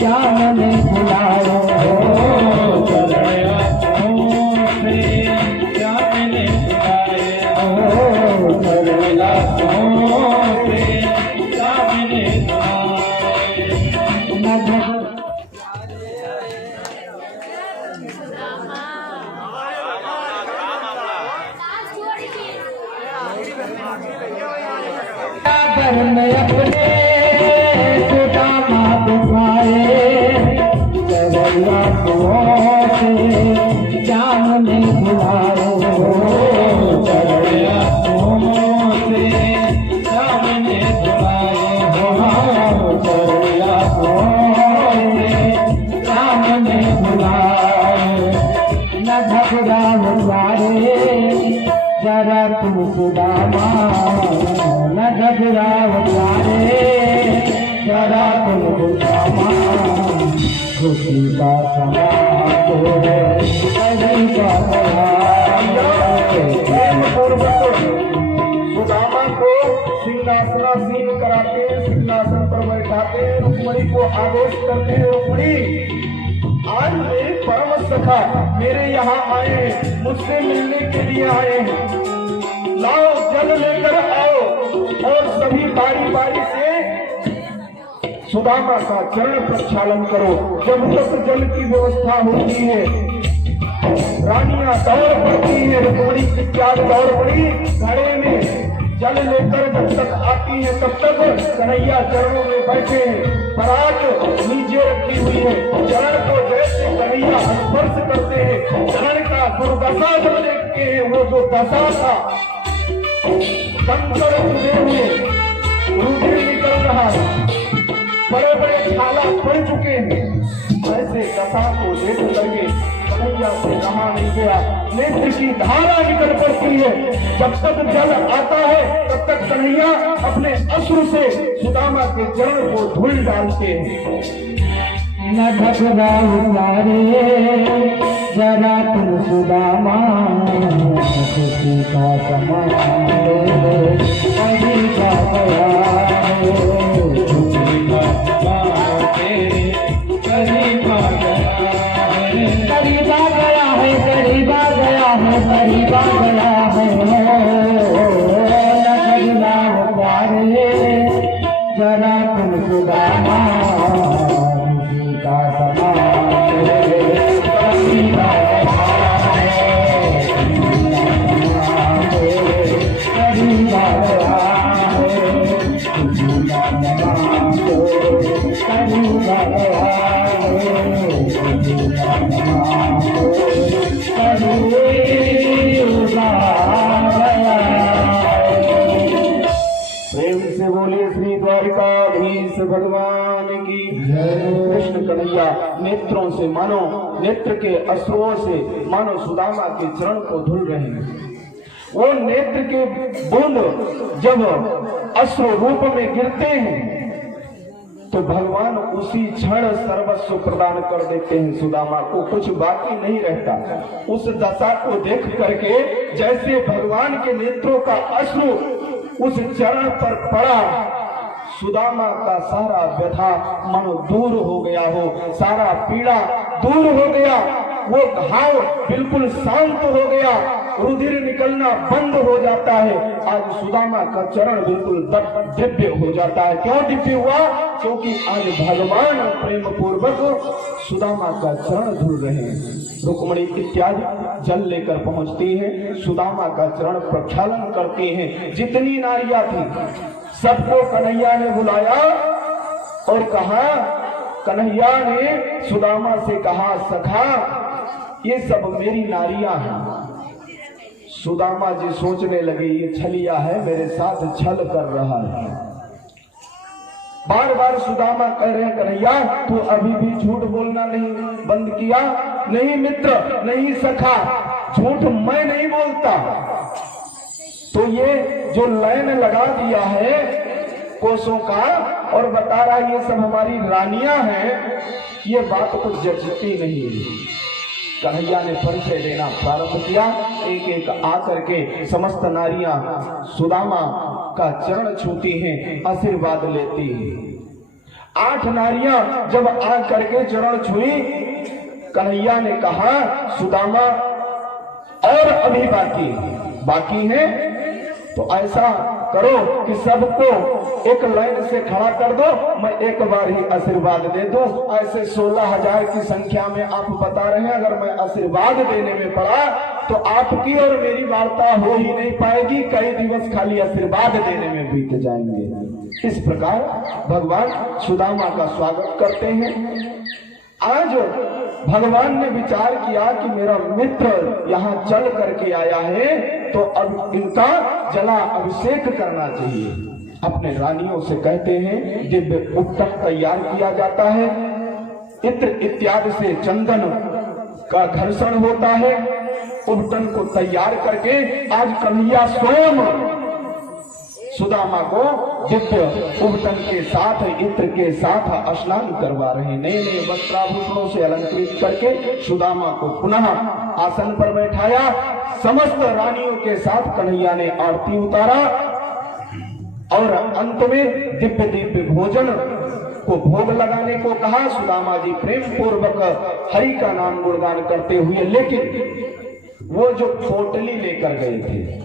जामने बुलाओ, दरबार से जामने बुलाए, दरबार से जामने बुलाए में अपने सुदामा बुलाए, दरबार से जामने बुलाओ, दरबार से जामने बुलाए, दरबार से जामने बुलाए। न घबराओ सारे जरा तुम सुदामा, न घबराओ सारे जरा तुम सुदामा, खुशी का समा सुदामा को सिंहासनासीन कराते हैं, सिंहासन पर बैठाते हैं, रुक्मणी को आदेश करते हैं, रुक्मणी आज मेरे परम सखा मेरे यहाँ आए हैं, मुझसे मिलने के लिए आए हैं। लाओ जल लेकर आओ और सभी बारी बारी से सुदामा का चरण प्रक्षालन करो। जब तक जल की व्यवस्था होती है, रानियां दौड़ पड़ती है, रुक्मणी इत्यादि दौड़ पड़ी घड़े में जल लेकर जब तक आती है तब तक कन्हैया चरणों में बैठे हैं। परात नीचे रखी हुई है, चरण को जैसे कन्हैया स्पर्श करते हैं, चरण का दुर्दशा जब देखते हैं, वो जो दशा था कंकड़ उड़े हुए रुधिर निकल रहा है, बड़े बड़े छाला पड़ चुके हैं, ऐसे दशा को देख करके कन्हैया से रहा नहीं गया। नेत्र की धारा निकल पड़ती है। जब तक जल आता है तब तक कन्हैया अपने अश्रु से सुदामा के चरण को धूल डालते हैं। न घबराओ सारे जरा तुम सुदामा, खुशी का समा कहीं का गया है, खुशी का समा तेरे करीब आ गया है, करीब आ गया है, करीब आ गया है, करीब आ गया है। लगना प्यारे जरा तुम सुदामा खुशी का समा करीब आ प्रेम से बोलिए श्री द्वारिकाधीश भगवान की कृष्ण कन्हैया नेत्रों से मानो, नेत्र के अश्रुओं से मानो सुदामा के चरण को धुल रहे हैं। वो नेत्र के बूंद जब अश्रु रूप में गिरते हैं तो भगवान उसी क्षण सर्वस्व प्रदान कर देते हैं। सुदामा को कुछ बाकी नहीं रहता। उस दशा को देख करके जैसे भगवान के नेत्रों का अश्रु उस चरण पर पड़ा, सुदामा का सारा व्यथा मानो दूर हो गया हो, सारा पीड़ा दूर हो गया, वो घाव बिल्कुल शांत हो गया, रुधिर निकलना बंद हो जाता है। आज सुदामा का चरण बिल्कुल दिव्य हो जाता है। क्यों दिव्य हुआ? क्योंकि आज भगवान प्रेम पूर्वक सुदामा का चरण धुल रहे हैं। रुक्मणी इत्यादि जल लेकर पहुंचती हैं, सुदामा का चरण प्रक्षालन करती हैं। जितनी नारियां थी सबको कन्हैया ने बुलाया और कहा, कन्हैया ने सुदामा से कहा, सखा ये सब मेरी नारियां हैं। सुदामा जी सोचने लगे ये छलिया है, मेरे साथ छल कर रहा है। बार बार सुदामा कह रहे हैं, कन्हैया तू अभी भी झूठ बोलना नहीं बंद किया? नहीं मित्र, नहीं सखा, झूठ मैं नहीं बोलता। तो ये जो लाइन लगा दिया है कोसों का और बता रहा ये सब हमारी रानियां हैं, ये बात तो जचती नहीं है। कन्हैया ने परिचय देना प्रारंभ किया। एक एक आकर के समस्त नारियां सुदामा का चरण छूती हैं, आशीर्वाद लेती हैं। 8 नारियां जब आ करके चरण छुई, कन्हैया ने कहा, सुदामा और अभी बाकी है, तो ऐसा करो कि सबको एक लाइन से खड़ा कर दो, मैं एक बार ही आशीर्वाद दे दूं। ऐसे 16,000 की संख्या में आप बता रहे हैं, अगर मैं आशीर्वाद देने में पड़ा तो आपकी और मेरी वार्ता हो ही नहीं पाएगी, कई दिवस खाली आशीर्वाद देने में बीत जाएंगे। इस प्रकार भगवान सुदामा का स्वागत करते हैं। आज भगवान ने विचार किया कि मेरा मित्र यहाँ चल करके आया है, तो अब इनका जला अभिषेक करना चाहिए। अपने रानियों से कहते हैं, दिव्य उपटक तैयार किया जाता है, इत्र इत्यादि से चंदन का घर्षण होता है। उपटन को तैयार करके आज कन्हैया स्वयं सुदामा को दिव्य उपटन के साथ, इत्र के साथ स्नान करवा रहे। नए नए वस्त्राभूषणों से अलंकृत करके सुदामा को पुनः आसन पर बैठाया। समस्त रानियों के साथ कन्हैया ने आरती उतारा और अंत में दिव्य दिव्य भोजन को भोग लगाने को कहा। सुदामा जी प्रेम पूर्वक हरि का नाम गुणगान करते हुए, लेकिन वो जो पोटली लेकर गए थे,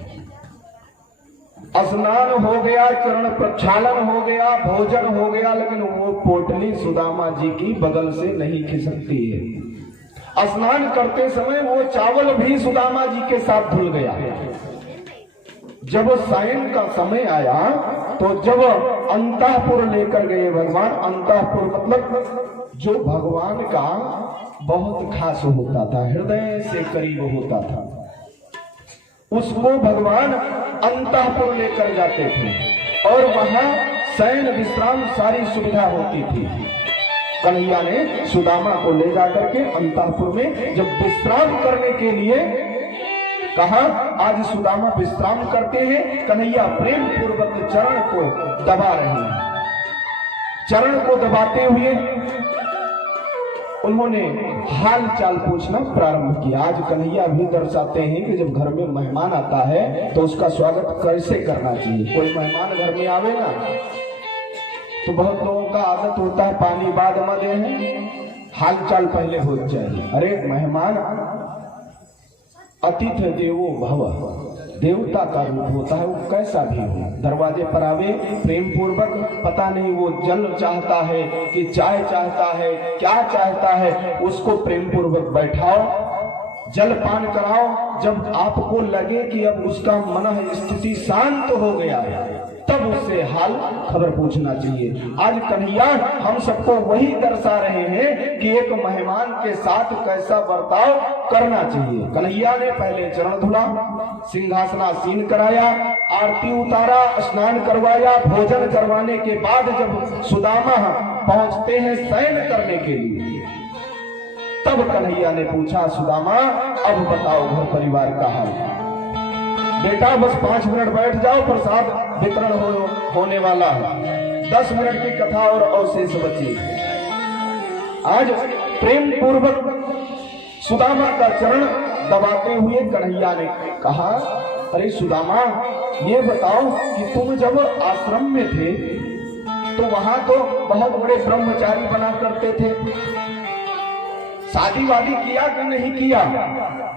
स्नान हो गया, चरण प्रक्षालन हो गया, भोजन हो गया, लेकिन वो पोटली सुदामा जी की बगल से नहीं खिसकती है। स्नान करते समय वो चावल भी सुदामा जी के साथ धुल गया। जब सायं का समय आया तो जब अंतःपुर लेकर गए भगवान, अंतःपुर मतलब जो भगवान का बहुत खास होता था, हृदय से करीब होता था, उसको भगवान अंतःपुर लेकर जाते थे और वहां शयन विश्राम सारी सुविधा होती थी। कन्हैया ने सुदामा को ले जाकर के अंतःपुर में जब विश्राम करने के लिए कहा, आज सुदामा विश्राम करते हैं। कन्हैया प्रेम पूर्वक चरण को दबा रहे हैं। चरण को दबाते हुए उन्होंने हाल चाल पूछना प्रारंभ किया। आज कन्हैया भी दर्शाते हैं कि जब घर में मेहमान आता है तो उसका स्वागत कैसे करना चाहिए। कोई मेहमान घर में आवे ना तो बहुत लोगों का आदत होता है पानी बाद में दे हैं, हाल चाल पहले हो जाए। अरे मेहमान अतिथि देवो भव, देवता का रूप होता है, वो कैसा भी हो। दरवाजे पर आवे प्रेम पूर्वक, पता नहीं वो जल चाहता है कि चाय चाहता है, क्या चाहता है, उसको प्रेम पूर्वक बैठाओ, जल पान कराओ। जब आपको लगे कि अब उसका मन स्थिति शांत हो गया है तब उससे हाल खबर पूछना चाहिए। आज कन्हैया हम सबको वही दर्शा रहे हैं कि एक मेहमान के साथ कैसा बर्ताव करना चाहिए। कन्हैया ने पहले चरण धुला, सिंहासनासीन कराया, आरती उतारा, स्नान करवाया। भोजन करवाने के बाद जब सुदामा पहुंचते हैं शयन करने के लिए, तब कन्हैया ने पूछा, सुदामा अब बताओ घर परिवार का हाल। बेटा बस 5 मिनट बैठ जाओ, प्रसाद वितरण होने वाला है। 10 मिनट की कथा और अवशेष बची। आज प्रेम पूर्वक सुदामा का चरण दबाते हुए कन्हैया ने कहा, अरे सुदामा ये बताओ कि तुम जब आश्रम में थे तो वहां तो बहुत बड़े ब्रह्मचारी बना करते थे, शादी वादी किया कि नहीं किया?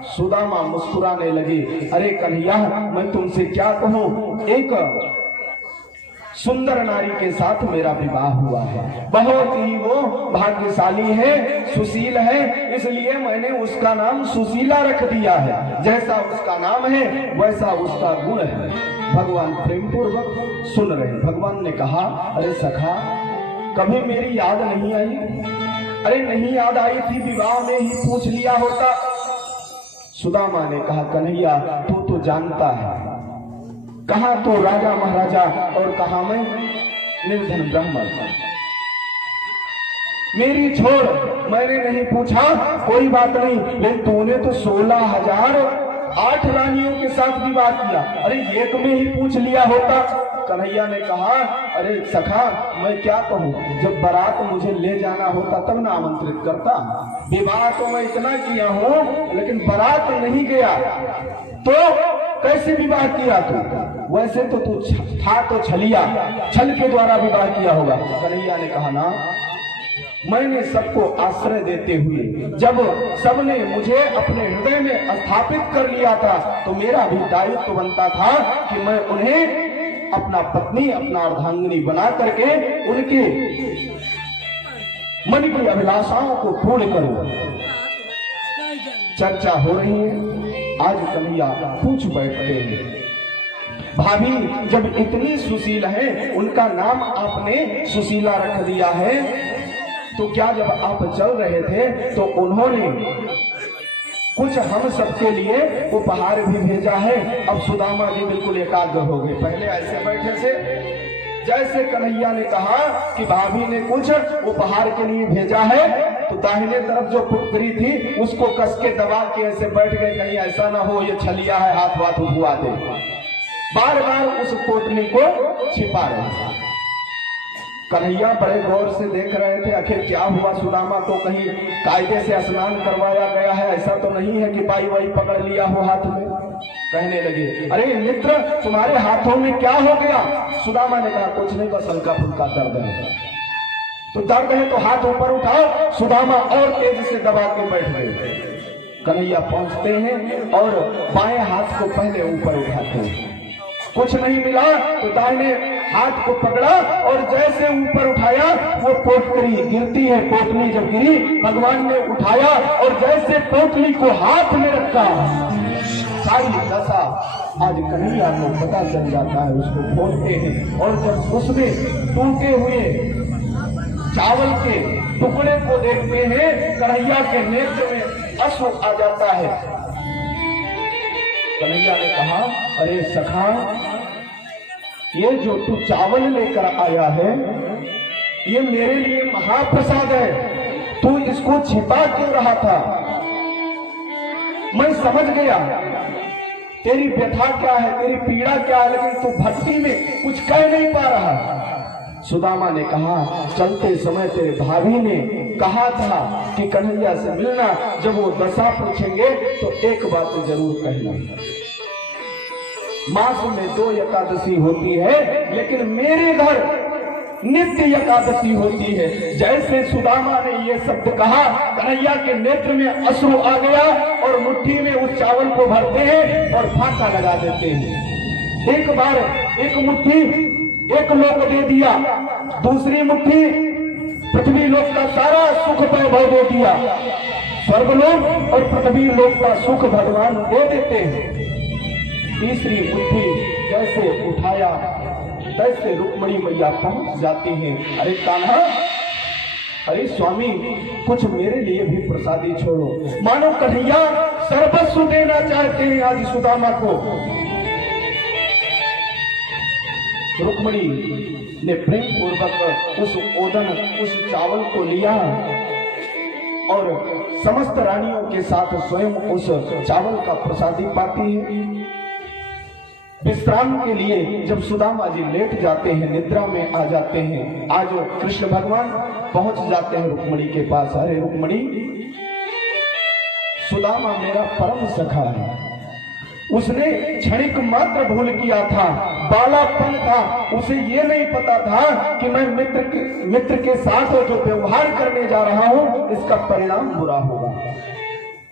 सुदामा मुस्कुराने लगे, अरे कन्हैया मैं तुमसे क्या कहूं, एक सुंदर नारी के साथ मेरा विवाह हुआ है, बहुत ही वो भाग्यशाली है, सुशील है, इसलिए मैंने उसका नाम सुशीला रख दिया है। जैसा उसका नाम है वैसा उसका गुण है। भगवान प्रेम पूर्वक सुन रहे। भगवान ने कहा, अरे सखा कभी मेरी याद नहीं आई? अरे नहीं याद आई थी, विवाह में ही पूछ लिया होता। सुदामा ने कहा, कन्हैया तू तो जानता है, कहा तो राजा महाराजा और कहा मैं निर्धन ब्राह्मण। मेरी छोड़, मैंने नहीं पूछा, कोई बात नहीं, लेकिन तूने तो 16,008 रानियों के साथ विवाह किया। अरे एक में ही पूछ लिया होता। कन्हैया ने कहा, अरे सखा मैं क्या कहूँ, जब बारात मुझे ले जाना होता तब ना आमंत्रित करता। विवाह तो मैं इतना किया हूँ लेकिन बारात नहीं गया, तो कैसे विवाह किया तू? वैसे तो तू था तो छलिया, छल के द्वारा विवाह किया होगा। कन्हैया ने कहा, ना मैंने सबको आश्रय देते हुए जब सबने मुझे अपने हृदय में स्थापित कर लिया था तो मेरा भी दायित्व बनता था कि मैं उन्हें अपना पत्नी, अपना अर्धांगिनी बना करके उनके मन की अभिलाषाओं को पूर्ण करूं। चर्चा हो रही है, आज कन्हैया पूछ बैठते हैं, भाभी जब इतनी सुशील है, उनका नाम आपने सुशीला रख दिया है, तो क्या जब आप चल रहे थे तो उन्होंने कुछ हम सबके लिए उपहार भी भेजा है? अब सुदामा जी बिल्कुल एकाग्र हो गए। पहले ऐसे बैठे थे, जैसे कन्हैया ने कहा कि भाभी ने कुछ उपहार के लिए भेजा है तो दाहिने तरफ जो पुत्री थी उसको कस के दबा के ऐसे बैठ गए, कहीं ऐसा ना हो ये छलिया है हाथ वाथ उठवा दे। बार बार उस पोटली को छिपा रहे थे। कन्हैया बड़े गौर से देख रहे थे, आखिर क्या हुआ, सुदामा को कहीं कायदे से स्नान करवाया गया है, ऐसा तो नहीं है कि बाई वाई पकड़ लिया हो हाथ में। कहने लगे, अरे मित्र तुम्हारे हाथों में क्या हो गया? सुदामा ने कहा, कुछ नहीं, बस हल्का फुल्का दर्द है। तो दर्द है तो हाथ ऊपर उठाओ। सुदामा और तेज से दबा के बैठ गए। कन्हैया पहुंचते हैं और बाएं हाथ को पहले ऊपर उठाते हैं, कुछ नहीं मिला तो दाहिने हाथ को पकड़ा और जैसे ऊपर उठाया वो पोटली गिरती है। पोटली जब गिरी भगवान ने उठाया और जैसे पोटली को हाथ में रखा, सारी दशा आज कन्हैया को पता चल जाता है। उसको खोलते हैं और जब उसमें टूटे हुए चावल के टुकड़े को देखते हैं, कन्हैया के नेत्र में अश्रु आ जाता है। कन्हैया ने कहा, अरे सखा ये जो तू चावल लेकर आया है ये मेरे लिए महाप्रसाद है, तू इसको छिपा क्यों रहा था? मैं समझ गया तेरी व्यथा क्या है, तेरी पीड़ा क्या है, लेकिन तू भक्ति में कुछ कह नहीं पा रहा। सुदामा ने कहा, चलते समय तेरे भाभी ने कहा था कि कन्हैया से मिलना, जब वो दशा पूछेंगे तो एक बात जरूर कहना, मास में 2 एकादशी होती है, लेकिन मेरे घर नित्य एकादशी होती है। जैसे सुदामा ने ये शब्द कहा, कन्हैया के नेत्र में अश्रु आ गया और मुट्ठी में उस चावल को भरते हैं और फाका लगा देते हैं। एक बार एक मुट्ठी एक लोक दे दिया, दूसरी मुट्ठी पृथ्वी लोक का सारा सुख वैभव दे दिया। स्वर्गलोक और पृथ्वी लोक का सुख भगवान दे देते हैं। तीसरी मुट्ठी जैसे उठाया तैसे रुक्मणी मैया पहुंच जाती हैं। अरे कान्हा, अरे स्वामी, कुछ मेरे लिए भी प्रसादी छोड़ो। मानो कन्हैया सर्वस्व देना चाहते हैं आज सुदामा को। रुक्मणी ने प्रेम पूर्वक उस ओदन, उस चावल को लिया और समस्त रानियों के साथ स्वयं उस चावल का प्रसादी पाती है। विश्राम के लिए जब सुदामा जी लेट जाते हैं, निद्रा में आ जाते हैं, आज कृष्ण भगवान पहुंच जाते हैं रुक्मणी के पास। अरे रुक्मणी, सुदामा मेरा परम सखा है, उसने क्षणिक मात्र भूल किया था, बालापन था, उसे ये नहीं पता था कि मैं मित्र के साथ जो व्यवहार करने जा रहा हूं इसका परिणाम बुरा होगा।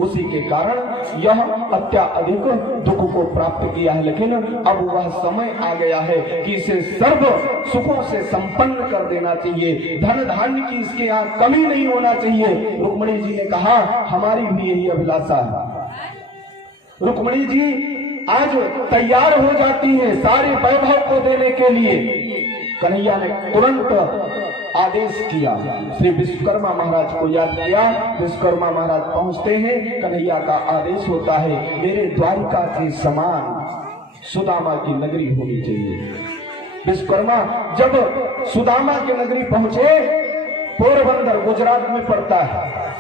उसी के कारण यह अत्याधिक दुख को प्राप्त किया है, लेकिन अब वह समय आ गया है कि इसे सर्व सुखों से संपन्न कर देना चाहिए, धन धान्य की इसके यहाँ कमी नहीं होना चाहिए। रुक्मणी जी ने कहा, हमारी भी यही अभिलाषा है। रुक्मणी जी आज तैयार हो जाती है सारे वैभव को देने के लिए। कन्हैया ने तुरंत आदेश किया, श्री विश्वकर्मा महाराज को याद किया। विश्वकर्मा महाराज पहुंचते हैं, कन्हैया का आदेश होता है, मेरे द्वारिका के समान सुदामा की नगरी होनी चाहिए। विश्वकर्मा जब सुदामा की नगरी पहुंचे, पोरबंदर गुजरात में पड़ता है,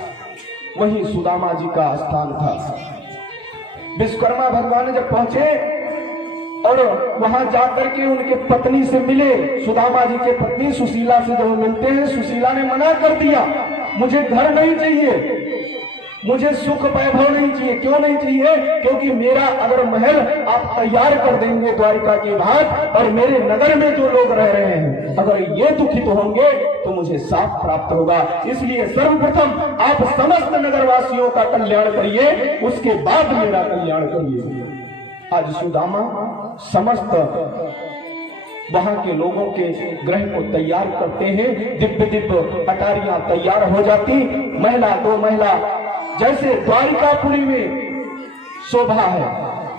वही सुदामा जी का स्थान था। विश्वकर्मा भगवान जब पहुंचे और वहां जाकर के उनके पत्नी से मिले, सुदामा जी के पत्नी सुशीला से जब मिलते हैं, सुशीला ने मना कर दिया, मुझे घर नहीं चाहिए, मुझे सुख वैभव नहीं चाहिए। क्यों नहीं चाहिए? क्योंकि मेरा अगर महल आप तैयार कर देंगे द्वारिका के बाद और मेरे नगर में जो लोग रह रहे हैं अगर ये दुखित होंगे तो मुझे शाप प्राप्त होगा। इसलिए सर्वप्रथम आप समस्त नगरवासियों का कल्याण करिए, उसके बाद मेरा कल्याण करिए। आज सुदामा समस्त वहां के लोगों के ग्रह को तैयार करते हैं, दिव्य दिव्य अटारियां तैयार हो जाती, महिला 2 महिला जैसे द्वारिकापुरी में शोभा है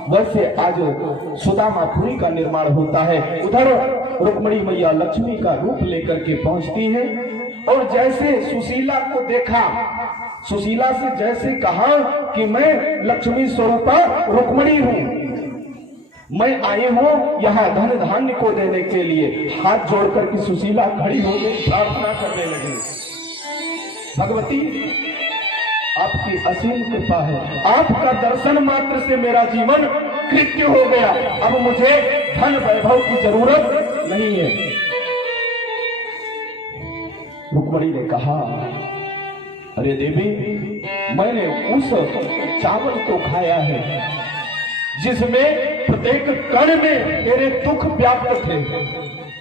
वैसे आज सुदामापुरी का निर्माण होता है। उधर रुक्मणी मैया लक्ष्मी का रूप लेकर के पहुंचती हैं और जैसे सुशीला को देखा, सुशीला से जैसे कहा कि मैं लक्ष्मी स्वरूपा रुक्मणी हूं, मैं आई हूं यहाँ धन धान्य को देने के लिए। हाथ जोड़कर की सुशीला खड़ी हो गई, प्रार्थना करने लगी, भगवती आपकी असीम कृपा है, आपका दर्शन मात्र से मेरा जीवन कृत्य हो गया, अब मुझे धन वैभव की जरूरत नहीं है। रुक्मणी ने कहा, अरे देवी, मैंने उस चावल को खाया है जिसमें प्रत्येक कण में तेरे दुख व्याप्त थे,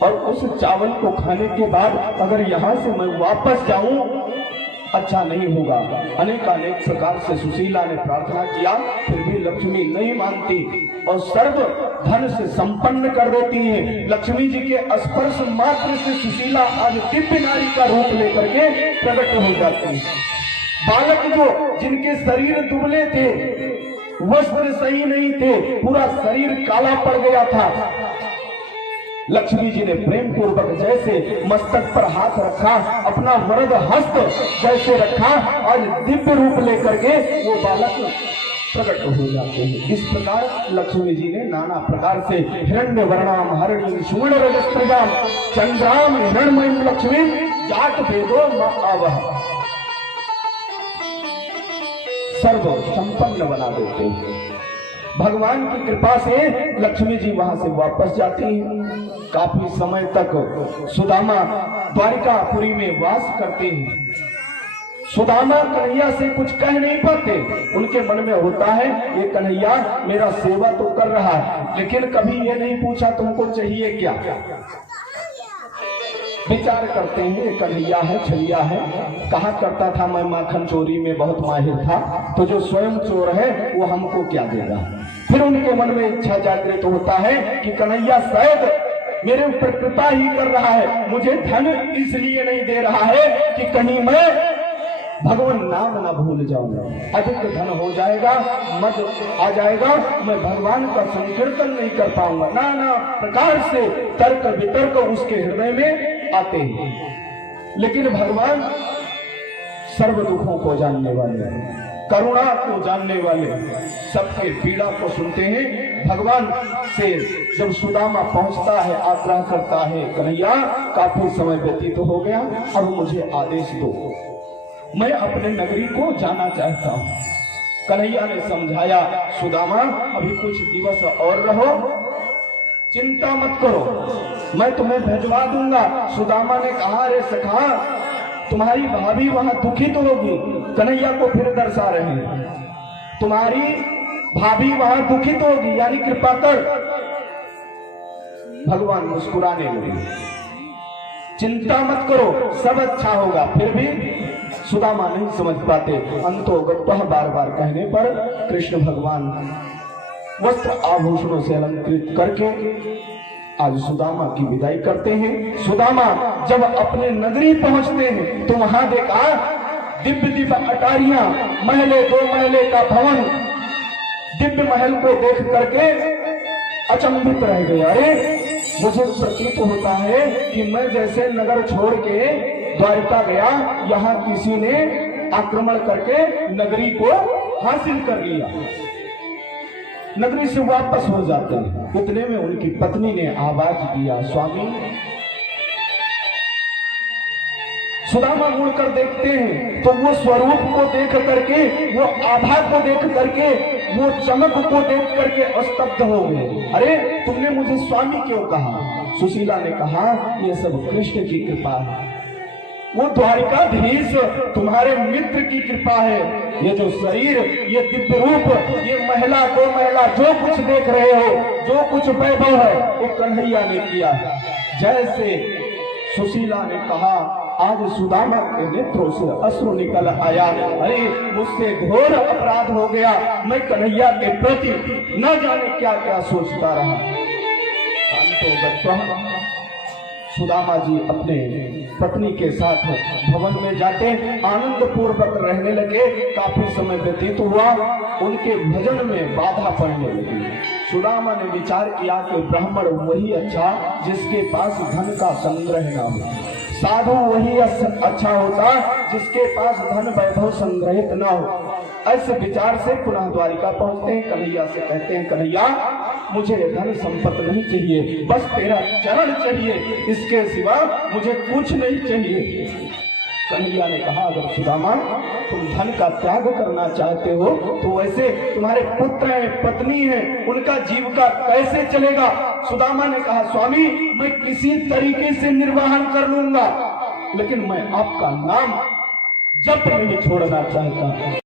और उस चावल को खाने के बाद अगर यहाँ से मैं वापस जाऊं अच्छा नहीं होगा। अनेकानेक प्रकार से सुशीला ने प्रार्थना किया, फिर भी लक्ष्मी नहीं मानती और सर्व धन से संपन्न कर देती है। लक्ष्मी जी के स्पर्श मात्र से सुशीला आज दिव्य नारी का रूप लेकर के प्रकट हो जाती है। बालक जो जिनके शरीर दुबले थे, वस्त्र सही नहीं थे, पूरा शरीर काला पड़ गया था, लक्ष्मी जी ने प्रेम पूर्वक जैसे मस्तक पर हाथ रखा, अपना वरद हस्त जैसे रखा, आज दिव्य रूप लेकर के वो बालक प्रकट हो जाते हैं। इस प्रकार लक्ष्मी जी ने नाना प्रकार से हिरण्य वर्णाम हरिणी सुवर्ण रजस्त्रजाम चंद्राम हिरण्मयीं लक्ष्मी जात भेदो न आवह, सर्व संपन्न बना देते हैं। भगवान की कृपा से लक्ष्मी जी वहां से वापस जाती हैं। काफी समय तक सुदामा द्वारिकापुरी में वास करते हैं। सुदामा कन्हैया से कुछ कह नहीं पाते। उनके मन में होता है ये कन्हैया मेरा सेवा तो कर रहा है, लेकिन कभी ये नहीं पूछा तुमको चाहिए क्या। विचार करते हैं ये कन्हैया है, छलिया है, कहा करता था मैं माखन चोरी में बहुत माहिर था, तो जो स्वयं चोर है वो हमको क्या देगा। फिर उनके मन में इच्छा जागृत होता है कि कन्हैया शायद मेरे ऊपर कृपा ही कर रहा है, मुझे धन इसलिए नहीं दे रहा है कि कहीं मैं भगवान नाम ना भूल जाऊंगा, अधिक धन हो जाएगा, मद आ जाएगा, मैं भगवान का संकीर्तन नहीं कर पाऊंगा। नाना प्रकार से तर्क वितर्क उसके हृदय में आते हैं। लेकिन भगवान सर्व दुखों को जानने वाले, करुणा को जानने वाले, सबके पीड़ा को सुनते हैं। भगवान से जब सुदामा पहुंचता है, आग्रह करता है कन्हैया काफी समय व्यतीत हो गया, अब मुझे आदेश दो, मैं अपने नगरी को जाना चाहता हूँ। कन्हैया ने समझाया सुदामा अभी कुछ दिवस और रहो, चिंता मत करो, मैं तुम्हें भेजवा दूंगा। सुदामा ने कहा अरे सखा तुम्हारी भाभी वहां दुखित होगी। कन्हैया को फिर दर्शा रहे हैं, तुम्हारी भाभी वहां दुखित होगी, यानी कृपा कर। भगवान मुस्कुराने लगे, चिंता मत करो सब अच्छा होगा। फिर भी सुदामा नहीं समझ पाते। अंतोगत्वा बार बार कहने पर कृष्ण भगवान वस्त्र आभूषणों से अलंकृत करके आज सुदामा की विदाई करते हैं। सुदामा जब अपने नगरी पहुंचते हैं तो वहां देखा दिव्य दिव्य अटारियां, महले, 2 महले का भवन। दिव्य महल को देख करके अचंभित रह गए। अरे मुझे प्रतीत होता है कि मैं जैसे नगर छोड़ के द्वारिका गया, यहाँ किसी ने आक्रमण करके नगरी को हासिल कर लिया। नगरी से वापस हो जाते हैं। इतने में उनकी पत्नी ने आवाज दिया स्वामी। सुदामा मुड़कर देखते हैं तो वो स्वरूप को देख करके, वो आभा को देख करके, वो चमक को देख करके स्तब्ध हो गए। अरे तुमने मुझे स्वामी क्यों कहा। सुशीला ने कहा ये सब कृष्ण की कृपा है, वो द्वारिकाधीश तुम्हारे मित्र की कृपा है। ये जो शरीर, ये दिव्य रूप, ये महिला, 2 महिला, जो कुछ देख रहे हो, जो कुछ वैभव है, वो कन्हैया ने किया। जैसे सुशीला ने कहा आज सुदामा के नेत्रों से अश्रु निकल आया। अरे मुझसे घोर अपराध हो गया, मैं कन्हैया के प्रति न जाने क्या क्या सोचता रहा। सुदामा जी अपने पत्नी के साथ भवन में जाते आनंद पूर्वक रहने लगे। काफी समय व्यतीत हुआ, उनके भजन में बाधा पड़ने लगी। सुदामा ने विचार किया कि ब्राह्मण वही अच्छा जिसके पास धन का संग्रह न हो, साधु वही अच्छा होता जिसके पास धन वैभव संग्रहित न हो। ऐसे विचार से पुनः द्वारिका पहुंचते हैं। कन्हैया से कहते हैं कन्हैया मुझे धन संपत्ति नहीं चाहिए, बस तेरा चरण चाहिए, इसके सिवा मुझे कुछ नहीं चाहिए। कन्हैया ने कहा अगर सुदामा तुम धन का त्याग करना चाहते हो तो वैसे तुम्हारे पुत्र हैं, पत्नी है, उनका जीविका कैसे चलेगा। सुदामा ने कहा स्वामी मैं किसी तरीके से निर्वाहन कर लूंगा, लेकिन मैं आपका नाम जप नहीं छोड़ना चाहता।